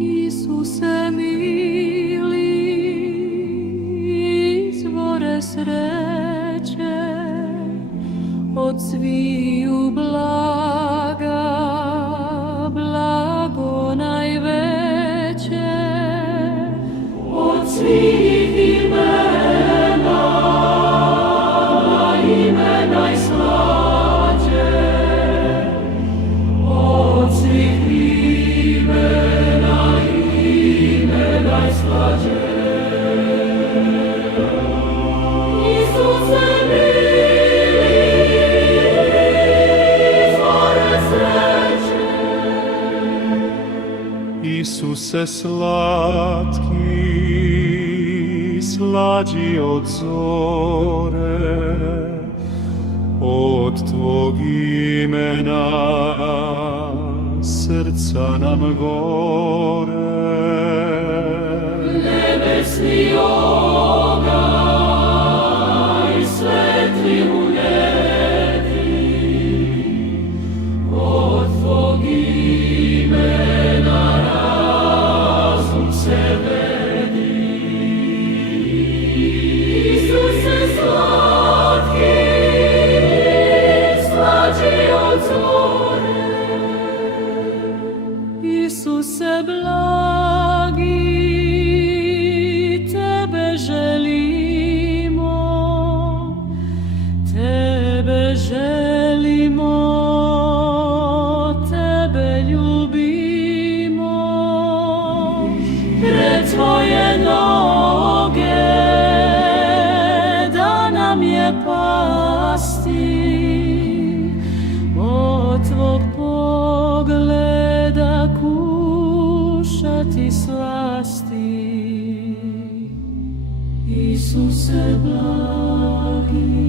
Isuse mili, izvore sreće, od sviju blaga, blago najveće, od svih imena, ime najslađe, od svih imena, ime najslađe. Isuse mili, izvore sreće. Isuse slatki, slađi od zore, od Tvog imena srca nam gore. Nebesni ogaj, svetli ujedi, od Tvog imena razum se vedi. Isuse slatki, slađi od zore, Isuse blagi, Tebe želimo, Tebe želimo, Tebe ljubimo. Pred Tvoje noge da nam je pasti, od Tvog pogleda kušati slasti. Isuse blagi,